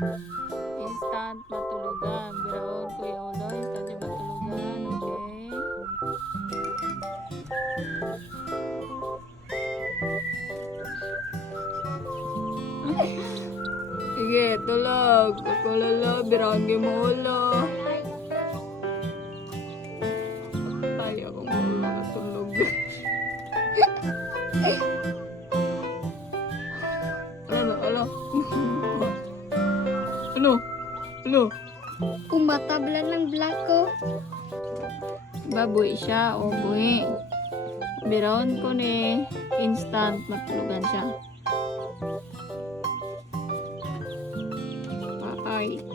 Instant matulugan. Biraon Kuya Ulo. Instant yung matulugan. Okay. Sige, tulog. Kulolo. Biraon kayo mo ulo. Ay, ako mo ulo natulog. Ano? Ano? Ano? Kumatablan ng black ko. Baboy siya o buhi. Biraon ko ni instant matulugan siya. Bye.